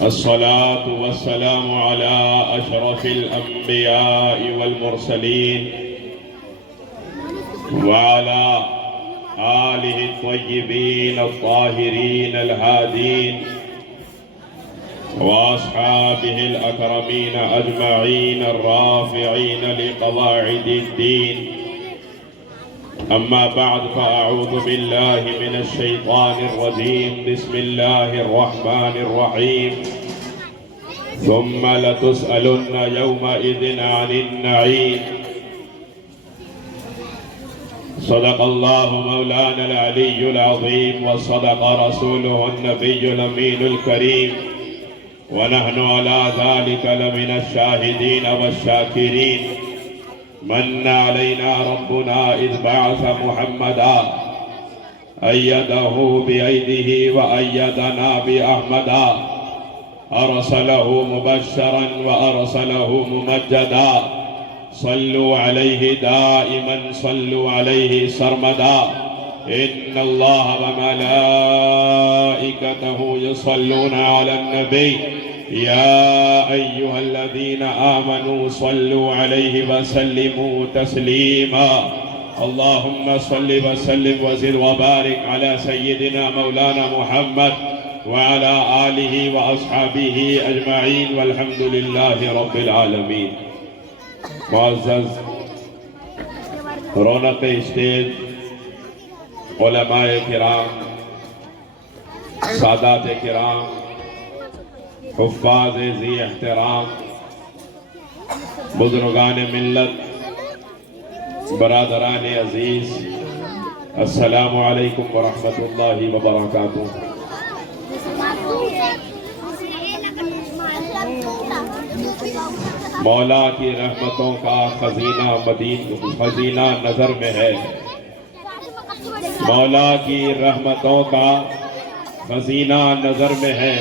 الصلاة والسلام على أشرف الأنبياء والمرسلين وعلى آله الطيبين الطاهرين الهادين وأصحابه الأكرمين أجمعين الرافعين لقواعد الدين. أما بعد فأعوذ بالله من الشيطان الرجيم. بسم الله الرحمن الرحيم. ثم لتسألن يومئذ عن النعيم. صدق الله مولانا العلي العظيم وصدق رسوله النبي الأمين الكريم، ونحن على ذلك لمن الشاهدين والشاكرين. من علينا ربنا إذ بعث محمدا أيده بأيده وأيدنا بأحمدا، أرسله مبشرا وأرسله ممجدا. صلوا عليه دائما صلوا عليه سرمدا. إن الله وملائكته يصلون على النبي يا أيها الذين آمنوا صلوا عليه وسلموا تسليما. اللهم صل وسلم وزد وبارك على سيدنا مولانا محمد وعلى آله وأصحابه أجمعين والحمد لله رب العالمين. معزز رونق اسٹیج، علماء کرام، سادات کرام، حفاظ ذی احترام، بزرگان ملت، برادران عزیز، السلام علیکم ورحمۃ اللہ وبرکاتہ۔ مولا کی رحمتوں کا خزینہ نظر میں ہے، مولا کی رحمتوں کا خزینہ نظر میں ہے،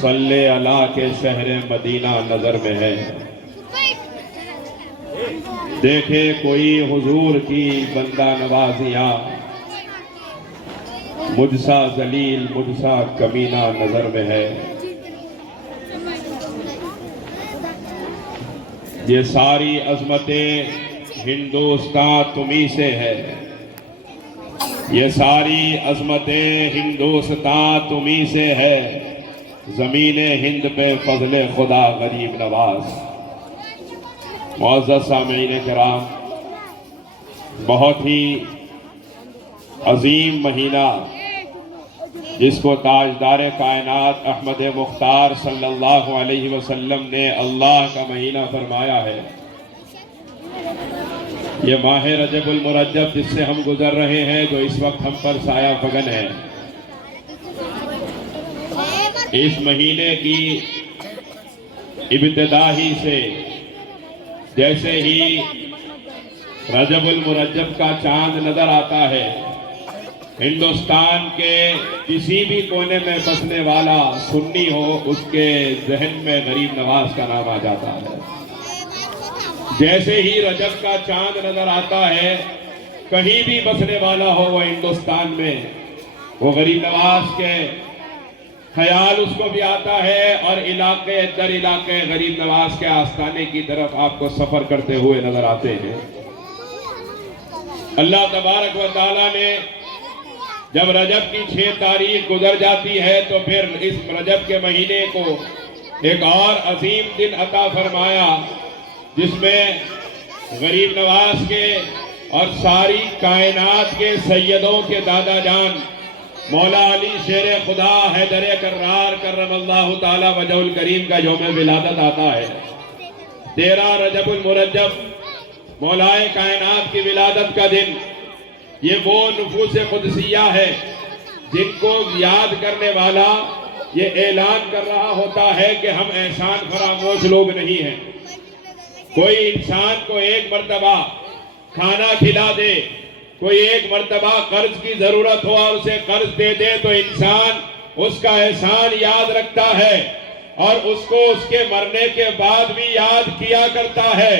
صلی اللہ کے شہر مدینہ نظر میں ہے۔ دیکھے کوئی حضور کی بندہ نوازیاں، مجھ سا ذلیل مجھ سا کمینہ نظر میں ہے۔ یہ ساری عظمتیں ہندوستان تمہیں سے ہے، یہ ساری عظمتیں ہندوستان تمہیں سے ہے، زمین ہند پہ فضل خدا غریب نواز۔ معزز سامعین کرام، بہت ہی عظیم مہینہ جس کو تاجدار کائنات احمد مختار صلی اللہ علیہ وسلم نے اللہ کا مہینہ فرمایا ہے، یہ ماہ رجب المرجب جس سے ہم گزر رہے ہیں، جو اس وقت ہم پر سایہ فگن ہے۔ اس مہینے کی ابتدا ہی سے جیسے ہی رجب المرجب کا چاند نظر آتا ہے، ہندوستان کے کسی بھی کونے میں بسنے والا سنی ہو، اس کے ذہن میں غریب نواز کا نام آ جاتا ہے۔ جیسے ہی رجب کا چاند نظر آتا ہے، کہیں بھی بسنے والا ہو وہ ہندوستان میں، وہ غریب نواز کے خیال اس کو بھی آتا ہے، اور علاقے در علاقے غریب نواز کے آستانے کی طرف آپ کو سفر کرتے ہوئے نظر آتے ہیں۔ اللہ تبارک و تعالیٰ نے جب رجب کی 6 تاریخ گزر جاتی ہے تو پھر اس رجب کے مہینے کو ایک اور عظیم دن عطا فرمایا، جس میں غریب نواز کے اور ساری کائنات کے سیدوں کے دادا جان مولا علی شیر خدا حیدر کرار کرم اللہ تعالی وجہ الکریم کا یوم ولادت آتا ہے۔ 13 رجب المرجب مولائے کائنات کی ولادت کا دن، یہ وہ نفوس قدسیہ ہے جن کو یاد کرنے والا یہ اعلان کر رہا ہوتا ہے کہ ہم احسان فراموش لوگ نہیں ہیں۔ کوئی انسان کو ایک مرتبہ کھانا کھلا دے، کوئی ایک مرتبہ قرض کی ضرورت ہو اور اسے قرض دے دے تو انسان اس کا احسان یاد رکھتا ہے، اور اس کو اس کے مرنے کے بعد بھی یاد کیا کرتا ہے۔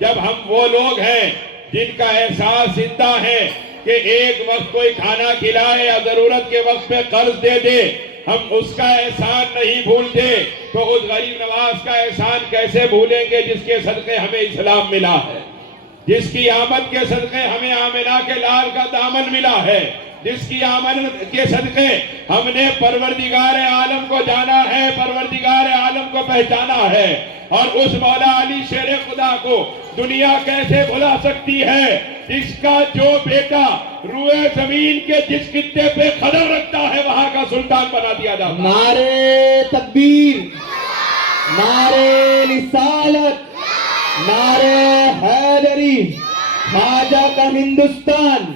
جب ہم وہ لوگ ہیں جن کا احساس زندہ ہے کہ ایک وقت کوئی کھانا کھلائے یا ضرورت کے وقت پہ قرض دے دے، ہم اس کا احسان نہیں بھولتے تو اس غریب نواز کا احسان کیسے بھولیں گے جس کے صدقے ہمیں اسلام ملا ہے، جس کی آمد کے صدقے ہمیں آمنہ کے لال کا دامن ملا ہے، جس کی آمد کے صدقے ہم نے پروردگار عالم کو جانا ہے، پروردگار عالم کو پہچانا ہے۔ اور اس مولا علی شیر خدا کو دنیا کیسے بھلا سکتی ہے جس کا جو بیٹا روئے زمین کے جس خطے پہ قدم رکھتا ہے وہاں کا سلطان بنا دیا جاتا ہے۔ نعرے تکبیر، نعرے رسالت، نعرے حیدری، خواجہ کا ہندوستان۔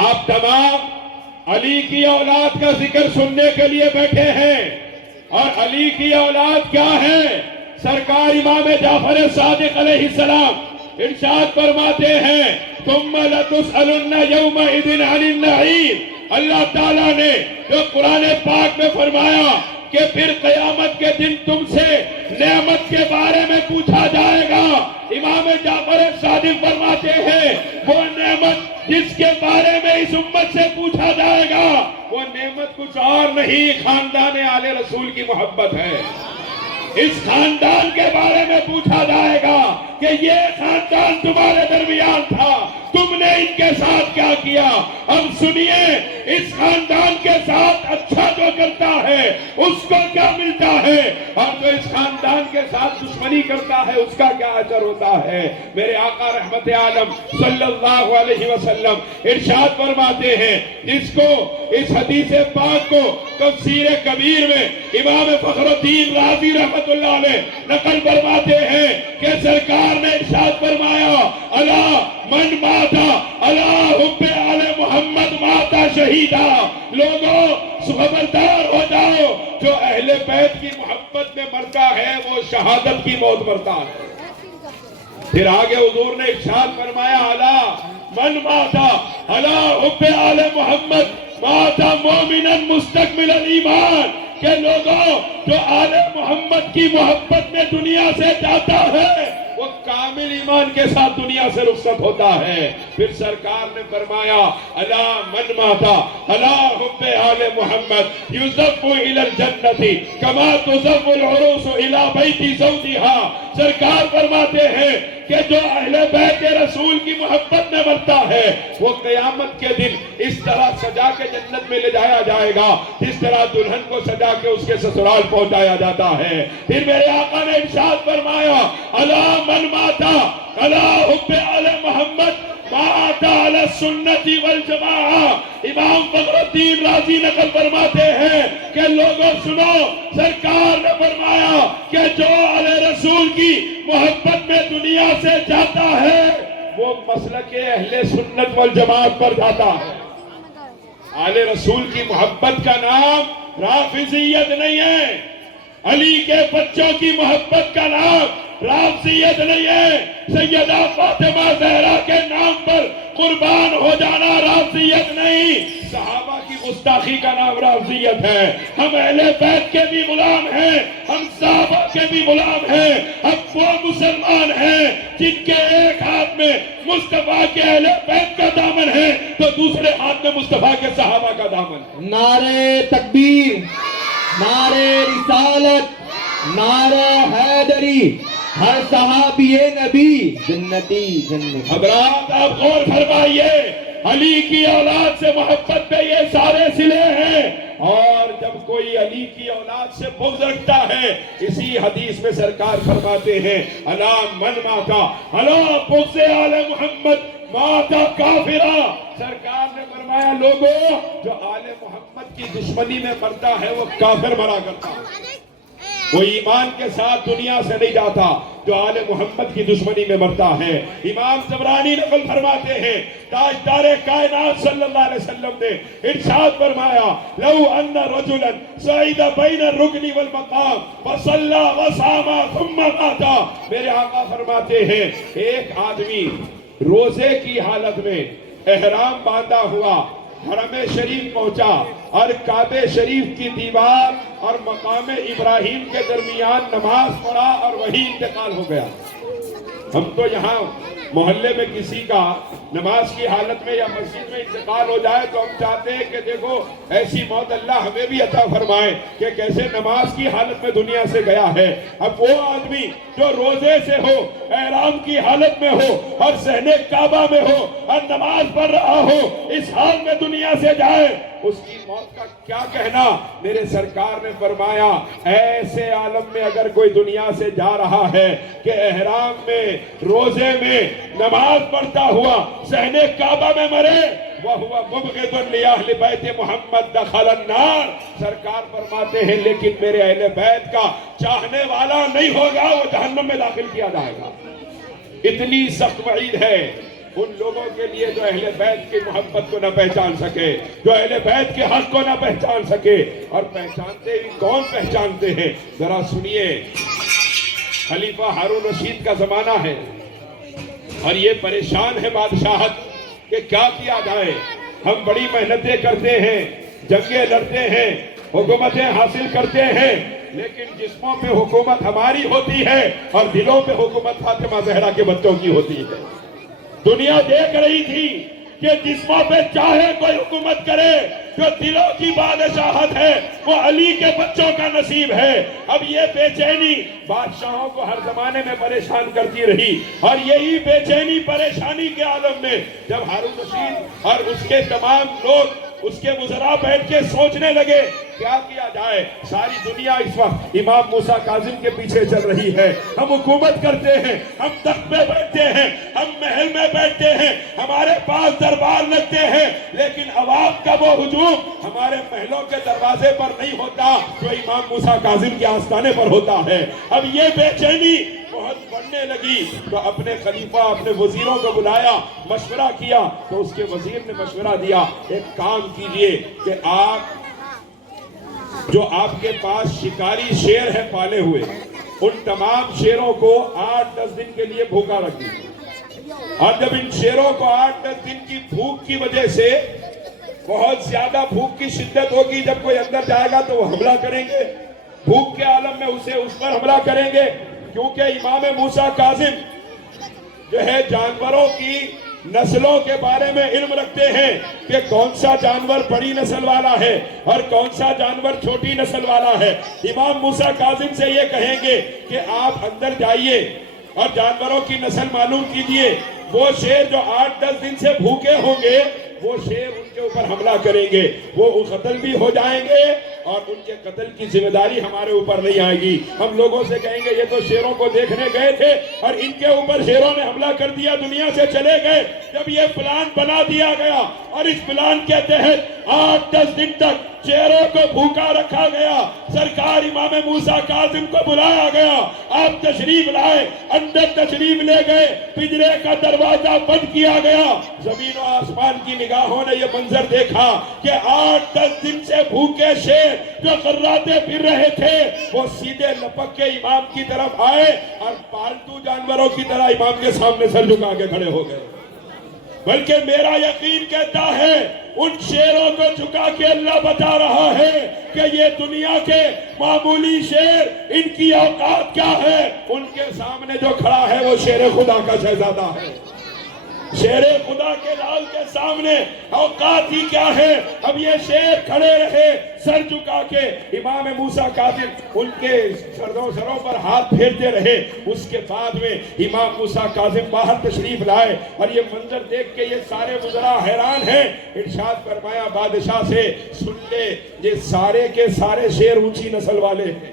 آپ تمام علی کی اولاد کا ذکر سننے کے لیے بیٹھے ہیں، اور علی کی اولاد کیا ہے؟ سرکار امام جعفر صادق علیہ السلام ارشاد فرماتے ہیں ثم لتسألن یومئذ عن النعیم۔ اللہ تعالیٰ نے جو قرآن پاک میں فرمایا کہ پھر قیامت کے دن تم سے نعمت کے بارے میں پوچھا جائے گا، امام جعفر صادق فرماتے ہیں وہ نعمت جس کے بارے میں اس امت سے پوچھا جائے گا وہ نعمت کچھ اور نہیں، خاندان آل رسول کی محبت ہے۔ اس خاندان کے بارے میں پوچھا جائے گا کہ یہ خاندان تمہارے درمیان تھا، تم نے ان کے ساتھ کیا کیا؟ اب سنیے، اس خاندان کے ساتھ اچھا جو کرتا ہے اس کو کیا ملتا ہے، اور جو اس خاندان کے ساتھ دشمنی کرتا ہے اس کا کیا اثر ہوتا ہے۔ میرے آقا رحمت عالم صلی اللہ علیہ وسلم ارشاد فرماتے ہیں، جس کو اس حدیث پاک کو تفسیر کبیر میں امام فخر الدین رازی رحمت اللہ علیہ نقل فرماتے ہیں کہ سرکار نے ارشاد فرمایا الا من ماتا الا حب آل محمد ماتا شہیدا۔ لوگوں خبردار ہو جاؤ، جو اہل بیت کی محبت میں مرتا ہے وہ شہادت کی موت مرتا ہے۔ پھر آگے حضور نے ارشاد فرمایا الا من ماتا الا حب آل محمد ماتا مومنا مستقبل ایمان، کہ لوگوں جو آل محمد کی محبت میں دنیا سے جاتا ہے وہ کامل ایمان کے ساتھ دنیا سے رخصت ہوتا ہے۔ پھر سرکار نے فرمایا الا من ماتا الا حب آل محمد یزف الى الجنت کما تزف العروس الى بیت زوجها۔ سرکار فرماتے ہیں کہ جو اہل بیت رسول کی محبت میں مرتا ہے وہ قیامت کے دن اس طرح سجا کے جنت میں لے جایا جائے گا جس طرح دلہن کو سجا کے اس کے سسرال پہنچایا جاتا ہے۔ پھر میرے آقا نے ارشاد فرمایا الا من ماتا الا حب آل محمد ماتا علی السنت والجماعہ۔ امام فخر الدین رازی نقل فرماتے ہیں کہ لوگوں سنو، سرکار نے فرمایا کہ جو علی رسول کی محبت میں دنیا سے جاتا ہے وہ مسلک اہل سنت والجماعت پر جاتا ہے۔ آل رسول کی محبت کا نام رافضیت نہیں ہے، علی کے بچوں کی محبت کا نام رافضیت نہیں ہے، سیدہ فاطمہ زہرا کے نام پر قربان ہو جانا رافضیت نہیں، صحابہ کی گستاخی کا نام رافضیت ہے۔ ہم اہل بیت کے بھی غلام ہیں، ہم صحابہ کے بھی غلام ہیں، ہم وہ مسلمان ہیں جن کے ایک ہاتھ میں مصطفیٰ کے اہل بیت کا دامن ہے تو دوسرے ہاتھ میں مصطفیٰ کے صحابہ کا دامن ہے۔ نعرے تکبیر، نعرے رسالت، نعرے حیدری، ہر صحابی نبی جنتی جنتی۔ حضرات آپ غور فرمائیے، علی کی اولاد سے محبت پہ یہ سارے سلے ہیں، اور جب کوئی علی کی اولاد سے بغض رکھتا ہے اسی حدیث میں سرکار فرماتے ہیں الا من ماتا الا بغض آل محمد ماتا کافرا۔ سرکار نے فرمایا لوگوں جو آل محمد کی دشمنی میں مرتا ہے وہ کافر مرا کرتا ہے، وہ ایمان کے ساتھ دنیا سے نہیں جاتا جو آل محمد کی دشمنی میں مرتا ہے۔ امام طبرانی نقل فرماتے ہیں تاجدار کائنات صلی اللہ علیہ وسلم نے ارشاد فرمایا لو ان رجلا صعد بین الرکن والمقام فصلی وصام ثم مات۔ میرے آقا فرماتے ہیں ایک آدمی روزے کی حالت میں احرام باندھا ہوا حرم شریف پہنچا اور کعبہ شریف کی دیوار اور مقام ابراہیم کے درمیان نماز پڑھا اور وہی انتقال ہو گیا۔ ہم تو یہاں محلے میں کسی کا نماز کی حالت میں یا مسجد میں انتقال ہو جائے تو ہم چاہتے ہیں کہ دیکھو ایسی موت اللہ ہمیں بھی عطا فرمائے کہ کیسے نماز کی حالت میں دنیا سے گیا ہے۔ اب وہ آدمی جو روزے سے ہو، احرام کی حالت میں ہو اور صحن کعبہ میں ہو اور نماز پڑھ رہا ہو، اس حال میں دنیا سے جائے، اس کی موت کا کیا کہنا؟ میرے سرکار نے فرمایا ایسے عالم میں اگر کوئی دنیا سے جا رہا ہے کہ احرام میں، روزے میں، نماز پڑھتا ہوا صحن کعبہ میں مرے، وَهُوَ مُبْغِضٌ لِأَهْلِ بَيْتِ مُحَمَّدٍ دَخَلَ النَّارِ، سرکار فرماتے ہیں لیکن میرے اہل بیت کا چاہنے والا نہیں ہوگا، وہ جہنم میں داخل کیا جائے گا۔ اتنی سخت وعید ہے ان لوگوں کے لیے جو اہل بیت کی محبت کو نہ پہچان سکے، جو اہل بیت کے حق کو نہ پہچان سکے۔ اور پہچانتے ہی کون پہچانتے ہیں؟ ذرا سنیے، خلیفہ ہارون رشید کا زمانہ ہے اور یہ پریشان ہے بادشاہت کہ کیا کیا جائے۔ ہم بڑی محنتیں کرتے ہیں، جنگیں لڑتے ہیں، حکومتیں حاصل کرتے ہیں، لیکن جسموں پہ حکومت ہماری ہوتی ہے اور دلوں پہ حکومت فاطمہ زہرا کے بچوں کی ہوتی ہے۔ دنیا دیکھ رہی تھی کہ جسموں پہ چاہے کوئی حکومت کرے، جو دلوں کی بادشاہت ہے وہ علی کے بچوں کا نصیب ہے۔ اب یہ بے چینی بادشاہوں کو ہر زمانے میں پریشان کرتی رہی، اور یہی بے چینی پریشانی کے عالم میں جب ہارون رشید اور اس کے تمام لوگ، اس کے وزراء بیٹھ کے سوچنے لگے کیا کیا جائے۔ ساری دنیا اس وقت امام موسیٰ کاظم کے پیچھے چل رہی ہے۔ ہم حکومت کرتے ہیں، ہم تخت پہ بیٹھتے ہیں، ہم محل میں بیٹھتے ہیں، ہمارے پاس دربار لگتے ہیں، لیکن عوام کا وہ ہجوم ہمارے محلوں کے دروازے پر نہیں ہوتا جو امام موسیٰ کاظم کے آستانے پر ہوتا ہے۔ اب یہ بے چینی بہت بڑھنے لگی تو اپنے خلیفہ، اپنے وزیروں کو بلایا، مشورہ کیا تو اس کے وزیر نے مشورہ دیا ایک کام کیجئے کہ آپ جو آپ کے پاس شکاری شیر ہے پالے ہوئے، ان تمام شیروں کو 8-10 دن کے لیے بھوکا رکھ دیجیے، اور جب ان شیروں کو 8-10 دن کی بھوک کی وجہ سے بہت زیادہ بھوک کی شدت ہوگی، جب کوئی اندر جائے گا تو وہ حملہ کریں گے، بھوک کے عالم میں اس پر حملہ کریں گے، کیونکہ امام موسیٰ کاظم جو ہے جانوروں کی نسلوں کے بارے میں علم رکھتے ہیں کہ کون سا جانور بڑی نسل والا ہے اور کون سا جانور چھوٹی نسل والا ہے۔ امام موسیٰ کاظم سے یہ کہیں گے کہ آپ اندر جائیے اور جانوروں کی نسل معلوم کیجئے، وہ شیر جو 8-10 دن سے بھوکے ہوں گے وہ شیر ان کے اوپر حملہ کریں گے، وہ قتل بھی ہو جائیں گے اور ان کے قتل کی ذمہ داری ہمارے اوپر نہیں آئے گی۔ ہم لوگوں سے کہیں گے یہ تو شیروں کو دیکھنے گئے تھے اور ان کے اوپر شیروں نے حملہ کر دیا، دنیا سے چلے گئے۔ جب یہ پلان بنا دیا گیا اور اس پلان کے تحت 8-10 دن تک شیروں کو بھوکا رکھا گیا، سرکار امام موسیٰ کاظم کو بلایا گیا، آپ تشریف لائے، اندر تشریف لے گئے، پنجرے کا دروازہ بند کیا گیا، زمین و آسمان کی نگاہوں نے یہ منظر دیکھا کہ 8-10 دن سے بھوکے شیر جو غراتے پھر رہے تھے وہ سیدھے لپک کے امام کی طرف آئے اور پالتو جانوروں کی طرح امام کے سامنے سر جھکا کے کھڑے ہو گئے۔ بلکہ میرا یقین کہتا ہے ان شیروں کو جھکا کے اللہ بتا رہا ہے کہ یہ دنیا کے معمولی شیر، ان کی اوقات کیا ہے؟ ان کے سامنے جو کھڑا ہے وہ شیر خدا کا شہزادہ ہے۔ شیر خدا کے لال کے سامنے اوقات ہی کیا ہے؟ اب یہ شیر کھڑے رہے سر جھکا کے، امام موسیٰ کاظم ان کے سروں پر ہاتھ پھیرتے رہے۔ اس کے بعد میں امام موسیٰ کاظم باہر تشریف لائے اور یہ منظر دیکھ کے یہ سارے وزراء حیران ہیں۔ ارشاد فرمایا بادشاہ سے، سن لے یہ سارے کے سارے شیر اونچی نسل والے ہیں،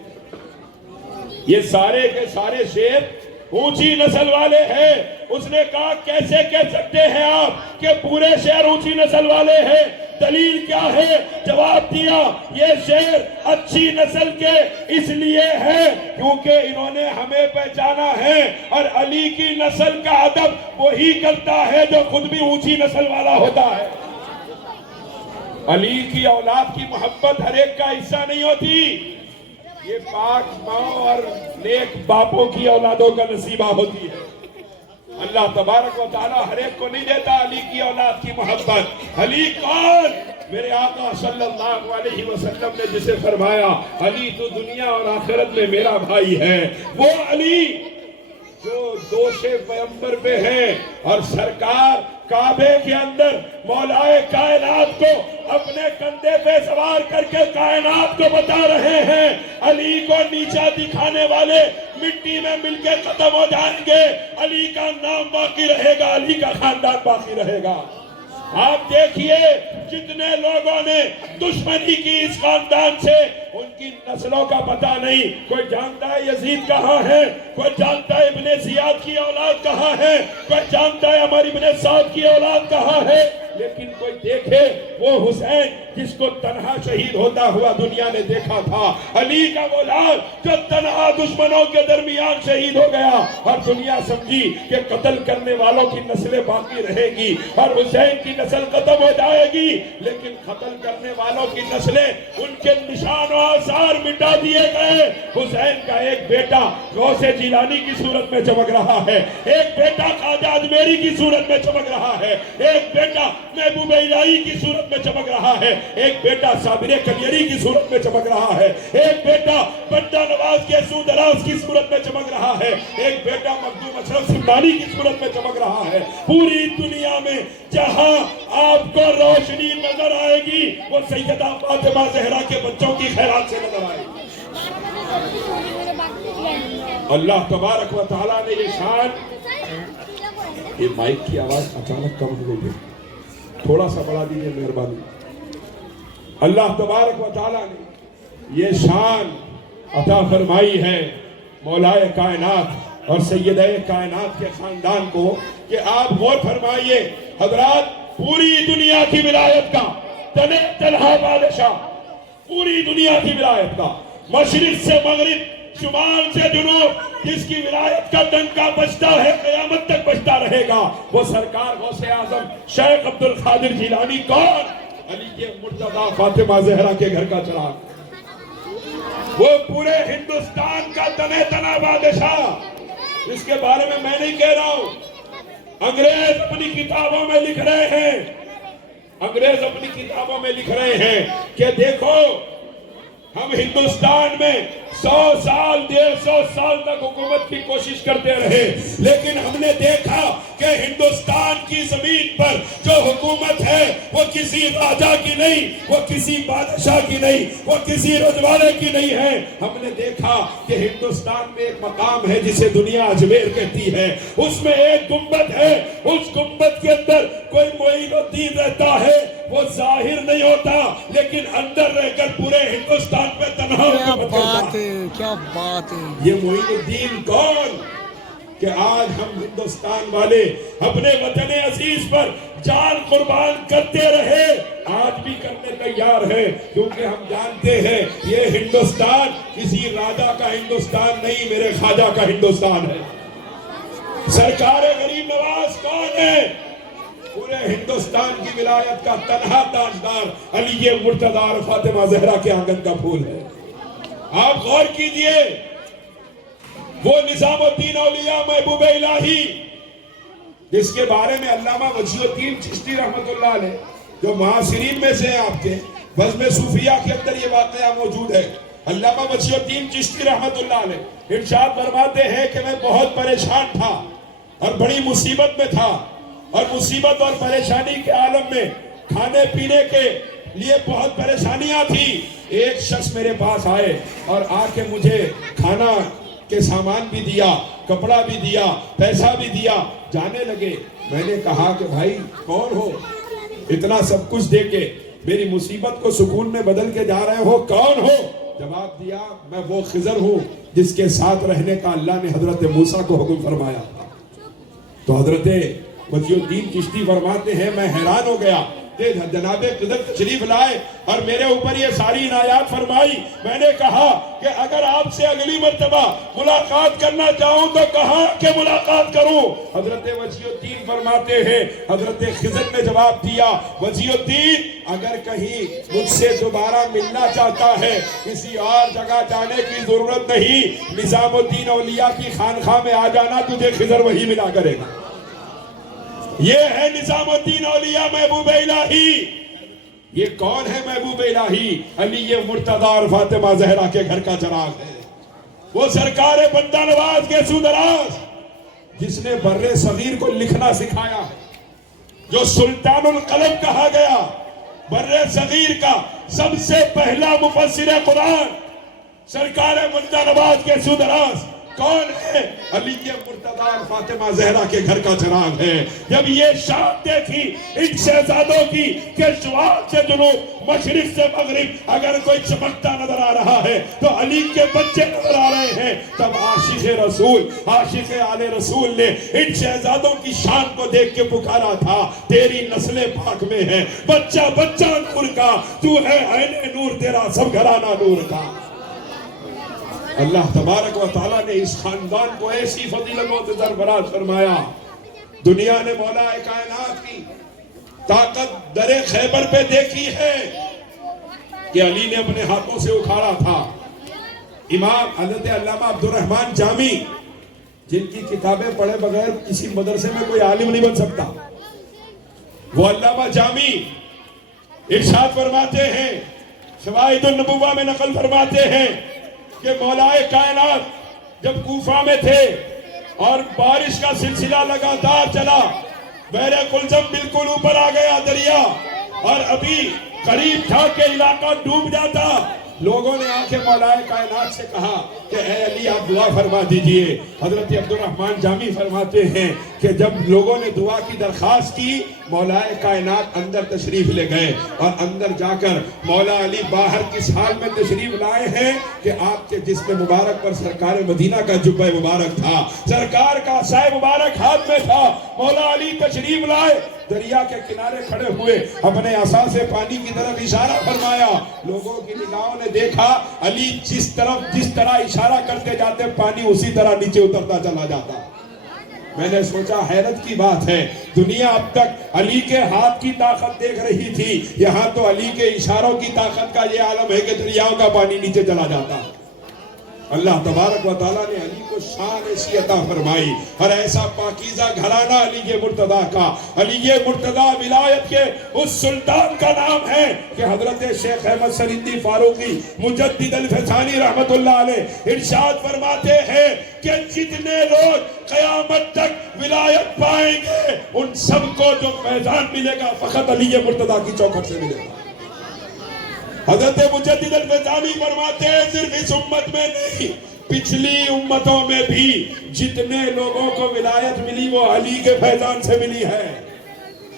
یہ سارے کے سارے شیر اونچی نسل والے ہیں۔ اس نے کہا کیسے کہہ سکتے ہیں آپ کہ پورے شیر اونچی نسل والے ہیں؟ دلیل کیا ہے؟ جواب دیا یہ شیر اچھی نسل کے اس لیے ہے کیونکہ انہوں نے ہمیں پہچانا ہے، اور علی کی نسل کا ادب وہی کرتا ہے جو خود بھی اونچی نسل والا ہوتا ہے۔ علی کی اولاد کی محبت ہر ایک کا حصہ نہیں ہوتی، یہ پاک ماں اور نیک باپوں کی اولادوں کا نصیبہ ہوتی ہے۔ اللہ تبارک و تعالیٰ ہر ایک کو نہیں دیتا علی کی اولاد کی محبت۔ علی کون؟ میرے آقا صلی اللہ علیہ وسلم نے جسے فرمایا علی تو دنیا اور آخرت میں میرا بھائی ہے، وہ علی جو دوش پیغمبر پہ ہیں، اور سرکار کعبے کے اندر مولائے کائنات کو اپنے کندھے پہ سوار کر کے کائنات کو بتا رہے ہیں علی کو نیچا دکھانے والے مٹی میں مل کے ختم ہو جائیں گے، علی کا نام باقی رہے گا، علی کا خاندان باقی رہے گا۔ آپ دیکھیے جتنے لوگوں نے دشمنی کی اس خاندان سے، ان کی نسلوں کا پتہ نہیں، کوئی جانتا ہے یزید کہاں ہے، کوئی جانتا ہے ابن زیاد کی اولاد کہاں ہے، کوئی جانتا ہے عمر ابن سعد کی اولاد کہاں ہے، لیکن کوئی دیکھے وہ حسین جس کو تنہا شہید ہوتا ہوا دنیا نے دیکھا تھا، علی کا وہ لال جو تنہا دشمنوں کے درمیان شہید ہو گیا، اور دنیا سمجھی کہ قتل کرنے والوں کی نسلیں باقی رہے گی اور حسین کی نسل ختم ہو جائے گی، لیکن قتل کرنے والوں کی نسلیں ان کے نشان و آثار مٹا دیے گئے۔ حسین کا ایک بیٹا غوث جیلانی کی صورت میں چمک رہا ہے، ایک بیٹا خواجہ اجمیری کی صورت میں چمک رہا ہے، ایک بیٹا محبوب الہی کی صورت میں چمک رہا ہے، ایک بیٹا صابر کلیری کی صورت میں چمک رہا ہے، ایک بیٹا بندہ نواز کے سودراز کی صورت میں چمک رہا ہے، ایک بیٹا مخدوم اشرف سمنانی کی صورت میں چمک رہا ہے۔ پوری دنیا میں جہاں آپ کو روشنی نظر آئے گی وہ سیدہ فاطمہ زہرا کے بچوں کی خیرات سے نظر آئے گی۔ اللہ تبارک و تعالیٰ نے یہ شان، یہ مائک کی آواز اچانک کم ہو گئی، تھوڑا سا بڑھا دیجئے مہربانی۔ اللہ تبارک و تعالیٰ نے یہ شان عطا فرمائی ہے مولائے کائنات اور سیدہ کائنات کے خاندان کو کہ آپ غور فرمائیے حضرات، پوری دنیا کی ولایت کا تنہ تنہا بادشاہ، پوری دنیا کی ولایت کا مشرق سے مغرب، شمال سے جنوب، جس کی ولایت کا ڈنکا بجتا ہے قیامت تک بجتا رہے گا، وہ سرکار غوث اعظم شیخ عبد القادر جیلانی کون؟ علی کے مرتضی فاطمہ زہرا کے گھر کا چراغ، وہ پورے ہندوستان کا تنہ تنہ بادشاہ۔ اس کے بارے میں نہیں کہہ رہا ہوں، انگریز اپنی کتابوں میں لکھ رہے ہیں، انگریز اپنی کتابوں میں لکھ رہے ہیں کہ دیکھو ہم ہندوستان میں 100 سال 150 سال تک حکومت کی کوشش کرتے رہے، لیکن ہم نے دیکھا کہ ہندوستان کی زمین پر جو حکومت ہے وہ کسی راجہ کی نہیں، وہ کسی بادشاہ کی نہیں، وہ کسی رجواڑے کی نہیں ہے۔ ہم نے دیکھا کہ ہندوستان میں ایک مقام ہے جسے دنیا اجمیر کہتی ہے، اس میں ایک گنبد ہے، اس گنبد کے اندر کوئی معین الدین رہتا ہے، وہ ظاہر نہیں ہوتا لیکن اندر رہ کر پورے ہندوستان پہ تنہا حکومت کرتا ہے۔ کیا بات ہے! یہ معین الدین کون کہ آج ہم ہندوستان والے اپنے وطن عزیز پر جان قربان کرتے رہے، آج بھی کرنے تیار ہیں، کیونکہ ہم جانتے ہیں یہ ہندوستان کسی راجہ کا ہندوستان نہیں، میرے خواجہ کا ہندوستان ہے۔ سرکار غریب نواز کون ہے؟ پورے ہندوستان کی ولایت کا تنہا تاجدار علی مرتضی اور فاطمہ زہرا کے آنگن کا پھول ہے۔ آپ غور کیجئے، وہ نظام الدین اولیاء محبوب الہی جس کے بارے میں علامہ وجیہ الدین چشتی رحمت اللہ علیہ جو معاصرین میں سے ہیں آپ کے بزم صوفیہ کے اندر یہ واقعہ موجود ہے، علامہ وجیہ الدین چشتی رحمت اللہ علیہ ارشاد فرماتے ہیں کہ میں بہت پریشان تھا اور بڑی مصیبت میں تھا، اور مصیبت اور پریشانی کے عالم میں کھانے پینے کے لیے بہت پریشانیاں تھی۔ ایک شخص میرے پاس آئے اور آ کے مجھے کھانا کے سامان بھی دیا، کپڑا بھی دیا، پیسہ بھی دیا، جانے لگے۔ میں نے کہا کہ بھائی کون ہو، اتنا سب کچھ دے کے میری مصیبت کو سکون میں بدل کے جا رہے ہو، کون ہو؟ جواب دیا میں وہ خضر ہوں جس کے ساتھ رہنے کا اللہ نے حضرت موسیٰ کو حکم فرمایا تھا۔ تو حضرت وجیہ الدین چشتی فرماتے ہیں میں حیران ہو گیا کہ جناب خضر تشریف لائے اور میرے اوپر یہ ساری عنایات فرمائی۔ میں نے کہا کہ اگر آپ سے اگلی مرتبہ ملاقات کرنا چاہوں تو کہاں کہ ملاقات کروں؟ حضرت وجیہ الدین فرماتے ہیں حضرت خضر نے جواب دیا وجیہ الدین اگر کہیں مجھ سے دوبارہ ملنا چاہتا ہے کسی اور جگہ جانے کی ضرورت نہیں، نظام الدین اولیاء کی خانقاہ میں آ جانا، تجھے خضر وہی ملا کرے گا۔ یہ ہے نظام الدین اولیاء محبوب الہی۔ یہ کون ہے محبوب الہی؟ علی مرتضی اور فاطمہ زہرا کے گھر کا چراغ ہے، وہ سرکار بندہ نواز کے سودراز جس نے بر صغیر کو لکھنا سکھایا ہے، جو سلطان القلم کہا گیا، بر صغیر کا سب سے پہلا مفسر قرآن، سرکار ملتہ نواز کے سودراز کون ہے؟ علی مرتضیٰ اور فاطمہ زہرا کے گھر کا چراغ ہے۔ جب یہ شان دیکھی ان شہزادوں کی کہ شمال سے جنوب، مشرق سے مغرب اگر کوئی چمکتا نظر آ رہا ہے تو علی کے بچے نظر آ رہے ہیں، تب عاشق رسول، عاشق آل رسول نے ان شہزادوں کی شان کو دیکھ کے پکارا تھا، تیری نسل پاک میں ہے بچہ بچہ نور کا، تو ہے عین نور، تیرا سب گھرانہ نور کا۔ اللہ تبارک و تعالیٰ نے اس خاندان کو ایسی فضیلتوں سے سرفراز فرمایا، دنیا نے مولا کائنات کی طاقت در خیبر پہ دیکھی ہے کہ علی نے اپنے ہاتھوں سے اکھاڑا تھا۔ امام حضرت علامہ عبدالرحمن جامی، جن کی کتابیں پڑھے بغیر کسی مدرسے میں کوئی عالم نہیں بن سکتا، وہ علامہ جامی ارشاد فرماتے ہیں، شواہد النبوہ میں نقل فرماتے ہیں کہ مولا کائنات جب کوفہ میں تھے اور بارش کا سلسلہ لگاتار چلا، بحر قلزم بالکل اوپر آ گیا دریا، اور ابھی قریب تھا کہ علاقہ ڈوب جاتا، لوگوں نے آ کے مولا کائنات سے کہا کہ اے علی آپ دعا فرما دیجئے۔ حضرت عبدالرحمن جامی فرماتے ہیں کہ جب لوگوں نے دعا کی درخواست کی، مولا کائنات اندر تشریف لے گئے، اور اندر جا کر مولا علی باہر کس حال میں تشریف لائے ہیں کہ آپ کے جسم مبارک پر سرکار مدینہ کا جبہ مبارک تھا، سرکار کا عصا مبارک ہاتھ میں تھا، مولا علی تشریف لائے، دریا کے کنارے کھڑے ہوئے اپنے عصا سے پانی کی طرف اشارہ فرمایا، لوگوں کی نگاہوں نے دیکھا علی جس طرح اشارہ کرتے جاتے پانی اسی طرح نیچے اترتا چلا جاتا۔ میں نے سوچا حیرت کی بات ہے، دنیا اب تک علی کے ہاتھ کی طاقت دیکھ رہی تھی، یہاں تو علی کے اشاروں کی طاقت کا یہ عالم ہے کہ دریاؤں کا پانی نیچے چلا جاتا۔ اللہ تبارک و تعالیٰ نے علی کو شان ایسی عطا فرمائی، اور ایسا پاکیزہ گھرانہ علی مرتضیٰ کا، علی مرتضیٰ ولایت کے اس سلطان کا نام ہے کہ حضرت شیخ احمد سریندی فاروقی مجدد الفسانی رحمت اللہ علیہ ارشاد فرماتے ہیں کہ جتنے لوگ قیامت تک ولایت پائیں گے ان سب کو جو فیضان ملے گا فقط علی مرتضیٰ کی چوکھٹ سے ملے گا۔ حضرت مجدد الفسانی فرماتے ہیں صرف اس امت میں نہیں، پچھلی امتوں میں بھی جتنے لوگوں کو ولایت ملی وہ علی کے فیضان سے ملی ہے،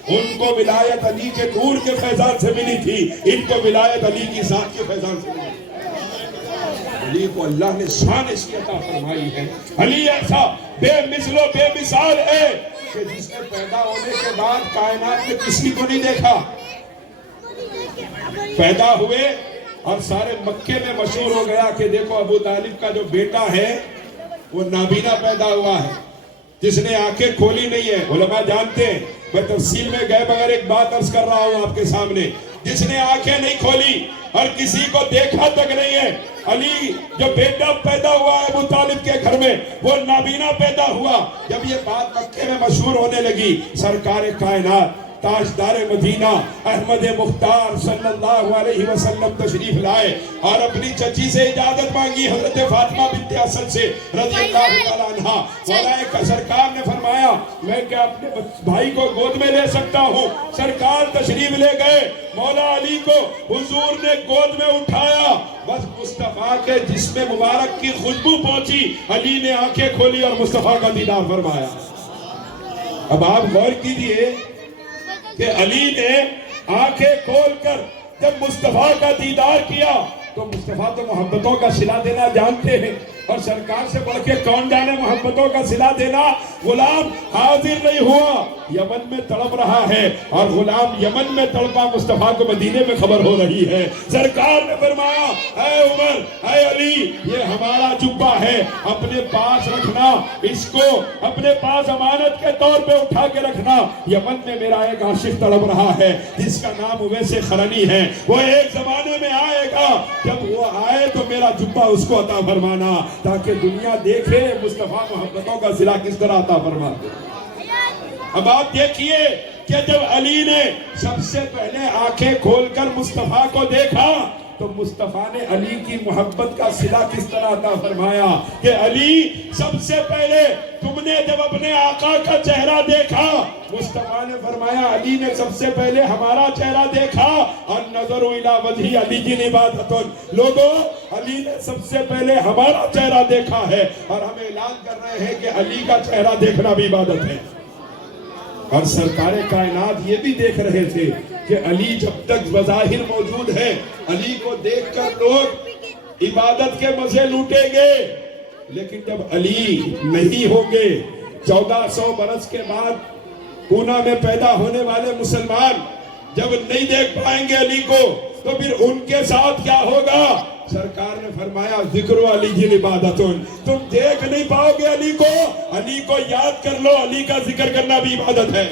ان کو ولایت علی کے نور کے فیضان سے ملی تھی، ان کو ولایت علی کی ذات کے فیضان سے ملی۔ علی کو اللہ نے شان ایسی عطا فرمائی ہے، علی ایسا بے مثل و بے مثال ہے کہ جس نے پیدا ہونے کے بعد کائنات میں کسی کو نہیں دیکھا، پیدا ہوئے اور سارے مکے میں مشہور ہو گیا کہ دیکھو ابو طالب کا جو بیٹا ہے وہ نابینا پیدا ہوا ہے، جس نے آنکھیں کھولی نہیں ہے۔ علماء جانتے ہیں، میں تفصیل میں گئے بغیر ایک بات عرض کر رہا ہوں آپ کے سامنے، جس نے آنکھیں نہیں کھولی اور کسی کو دیکھا تک نہیں ہے، علی جو بیٹا پیدا ہوا ہے ابو طالب کے گھر میں وہ نابینا پیدا ہوا۔ جب یہ بات مکے میں مشہور ہونے لگی، سرکار کائنات تاجدار مدینہ احمد مختار صلی اللہ علیہ وسلم تشریف لائے اور اپنی چچی سے اجازت مانگی، حضرت فاطمہ بنت اسد سے رضی اللہ تعالیٰ عنہ۔ مولا سرکار نے فرمایا میں کیا اپنے بھائی کو گود میں لے سکتا ہوں؟ سرکار تشریف لے گئے، مولا علی کو حضور نے گود میں اٹھایا، بس مصطفیٰ کے جسم مبارک کی خوشبو پہنچی، علی نے آنکھیں کھولی اور مصطفیٰ کا دیدار فرمایا۔ اب آپ غور کیجئے کہ علی نے آنکھیں کھول کر جب مصطفیٰ کا دیدار کیا تو مصطفیٰ تو محبتوں کا صلہ دینا جانتے ہیں، اور سرکار سے بڑھ کے کون جانے محبتوں کا صلہ دینا۔ غلام حاضر نہیں ہوا، یمن میں تڑپ رہا ہے، اور غلام یمن میں تڑپا، مصطفیٰ کو مدینے میں خبر ہو رہی ہے۔ سرکار نے فرمایا اے عمر اے علی یہ ہمارا جبہ ہے، اپنے پاس رکھنا، اس کو اپنے پاس امانت کے طور پہ اٹھا کے رکھنا، یمن میں میرا ایک عاشق تڑپ رہا ہے جس کا نام اویس قرنی ہے، وہ ایک زمانے میں آئے گا، جب وہ آئے تو میرا جبہ اس کو عطا فرمانا تاکہ دنیا دیکھے مصطفیٰ محبتوں کا صلہ کس طرح عطا فرماتے۔ اب آپ دیکھیے کہ جب علی نے سب سے پہلے آنکھیں کھول کر مصطفیٰ کو دیکھا تو مصطفیٰ نے علی کی محبت کا صلہ کس طرح عطا فرمایا کہ علی سب سے پہلے تم نے جب اپنے آقا کا چہرہ دیکھا، مصطفیٰ نے فرمایا علی نے سب سے پہلے ہمارا چہرہ دیکھا، النظر الی وجہ علی کی عبادت، لوگوں علی نے سب سے پہلے ہمارا چہرہ دیکھا ہے اور ہم اعلان کر رہے ہیں کہ علی کا چہرہ دیکھنا بھی عبادت ہے۔ اور سرکار کائنات یہ بھی دیکھ رہے تھے کہ علی جب تک بظاہر موجود ہے، علی کو دیکھ کر لوگ عبادت کے مزے لوٹیں گے، لیکن جب علی نہیں ہوں گے، 1400 برس کے بعد پونا میں پیدا ہونے والے مسلمان جب نہیں دیکھ پائیں گے علی کو، تو پھر ان کے ساتھ کیا ہوگا؟ سرکار نے فرمایا ذکر علی کی عبادت، تم دیکھ نہیں پاؤ گے علی کو یاد کر لو، علی کا ذکر کرنا بھی عبادت ہے۔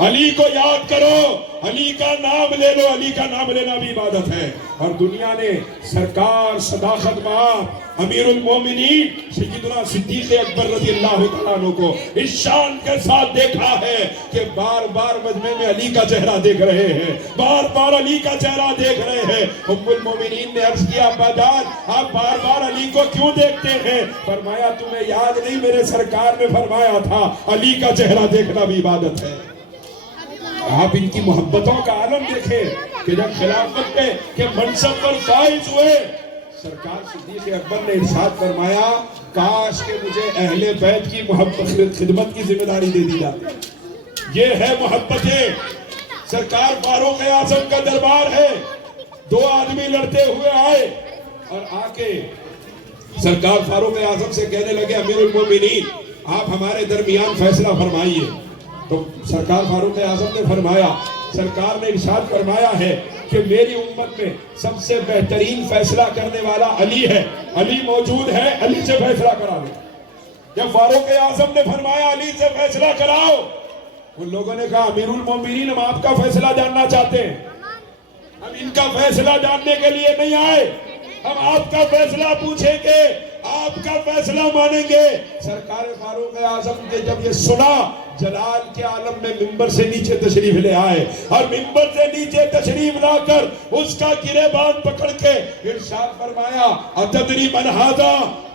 علی کو یاد کرو، علی کا نام لے لو، علی کا نام لینا بھی عبادت ہے۔ اور دنیا نے سرکار صداقت مآب امیر المومنین سیدنا صدیق اکبر رضی اللہ تعالیٰ عنہ کو اس شان کے ساتھ دیکھا ہے کہ بار بار مجمع میں علی کا چہرہ دیکھ رہے ہیں، بار بار علی کا چہرہ دیکھ رہے ہیں۔ ام المومنین نے عرض کیا ابا جان آپ بار بار علی کو کیوں دیکھتے ہیں؟ فرمایا تمہیں یاد نہیں میرے سرکار نے فرمایا تھا علی کا چہرہ دیکھنا بھی عبادت ہے۔ آپ ان کی محبتوں کا عالم دیکھیں کہ جب خلافت پہ کہ منصب پر فائز ہوئے، سرکار صدیق اکبر نے ارشاد فرمایا کاش کہ مجھے اہل بیت کی محبت خدمت کی ذمہ داری دے دی جاتی۔ یہ ہے محبتیں۔ سرکار فاروق اعظم کا دربار ہے، 2 آدمی لڑتے ہوئے آئے اور آ کے سرکار فاروق اعظم سے کہنے لگے امیر المومنین آپ ہمارے درمیان فیصلہ فرمائیے۔ تو سرکار فاروق اعظم نے فرمایا، سرکار نے ارشاد فرمایا ہے کہ میری امت میں سب سے بہترین فیصلہ کرنے والا علی ہے، علی موجود ہے، علی سے فیصلہ کرا لو۔ جب فاروق اعظم نے فرمایا علی سے فیصلہ کراؤ، ان لوگوں نے کہا امیر المومنین ہم آپ کا فیصلہ جاننا چاہتے ہیں، ہم ان کا فیصلہ جاننے کے لیے نہیں آئے، ہم آپ کا فیصلہ پوچھیں گے، آپ کا فیصلہ مانیں گے۔ سرکار فاروق اعظم نے جب یہ سنا، جلال کے عالم میں منبر سے نیچے تشریف لے آئے اور منبر سے نیچے تشریف لا کر اس کا گریبان پکڑ کے ارشاد فرمایا اتدری من ھذا،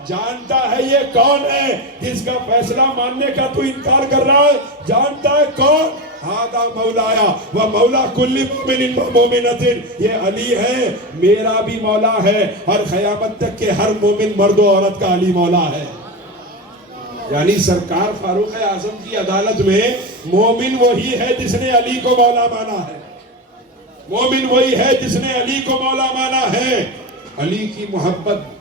جانتا ہے یہ کون ہے جس کا فیصلہ ماننے کا تو انکار کر رہا ہے؟ جانتا ہے کون؟ ھذا مولایا و مولا کل مومن و مومنۃ، یہ علی ہے میرا بھی مولا ہے اور قیامت تک کے ہر مومن مرد و عورت کا علی مولا ہے۔ یعنی سرکار فاروق اعظم کی عدالت میں مومن وہی ہے جس نے علی کو مولا مانا ہے، مومن وہی ہے جس نے علی کو مولا مانا ہے۔ علی کی محبت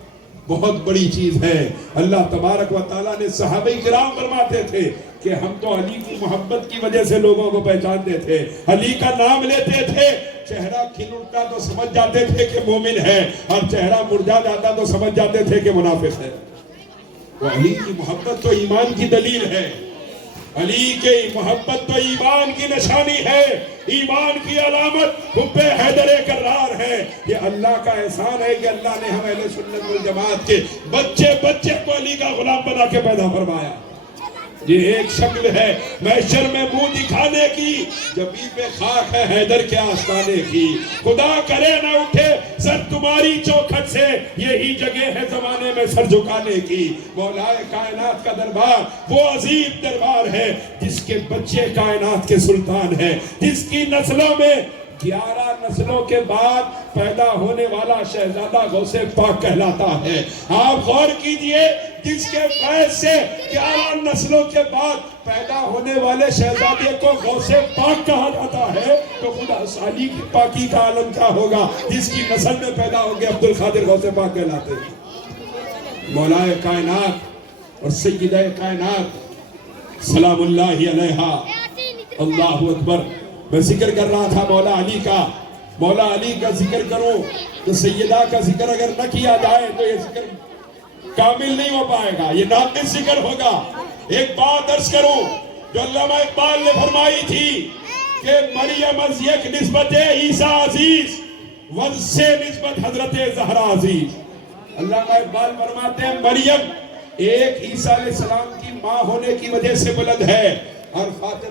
بہت بڑی چیز ہے۔ اللہ تبارک و تعالیٰ نے صحابہ کرام فرماتے تھے کہ ہم تو علی کی محبت کی وجہ سے لوگوں کو پہچانتے تھے، علی کا نام لیتے تھے، چہرہ کھل اٹھتا تو سمجھ جاتے تھے کہ مومن ہے اور چہرہ مرجھا جاتا تو سمجھ جاتے تھے کہ منافق ہے۔ وہ علی کی محبت تو ایمان کی دلیل ہے، علی کے محبت تو ایمان کی نشانی ہے، ایمان کی علامت حب حیدر کرار ہے۔ یہ اللہ کا احسان ہے کہ اللہ نے ہم اہل سنت والجماعت کے بچے بچے کو علی کا غلام بنا کے پیدا فرمایا۔ یہ ایک شکل ہے محشر میں منہ دکھانے کی، جبیں پہ خاک ہے حیدر کے آستانے کی، خدا کرے نہ اٹھے سر تمہاری چوکھٹ سے، یہی جگہ ہے زمانے میں سر جھکانے کی۔ مولا کائنات کا دربار وہ عظیم دربار ہے جس کے بچے کائنات کے سلطان ہیں، جس کی نسلوں میں 11 نسلوں کے بعد پیدا ہونے والا شہزادہ غوث پاک کہلاتا ہے۔ آپ غور کیجئے، جس کے فیض سے 11 نسلوں کے بعد پیدا ہونے والے شہزادے کو غوث پاک کہا جاتا ہے، تو خدا علی کی پاکی کا عالم کیا ہوگا جس کی نسل میں پیدا ہو گئے عبد القادر غوث پاک کہلاتے ہیں۔ مولا کائنات اور سیدہ کائنات سلام اللہ علیہا، اللہ اکبر۔ میں ذکر کر رہا تھا مولا علی کا، مولا علی کا ذکر کروں تو سیدہ کا ذکر اگر نہ کیا جائے تو یہ ذکر کامل نہیں ہو پائے گا، یہ ناقص ذکر ہوگا۔ ایک بات عرض کروں جو علامہ اقبال نے فرمائی تھی کہ مریم از یک نسبت عیسیٰ عزیز وز سے نسبت حضرت زہرا عزیز۔ علامہ اقبال فرماتے ہیں مریم ایک عیسیٰ علیہ السلام کی ماں ہونے کی وجہ سے بلند ہے اور فاطمہ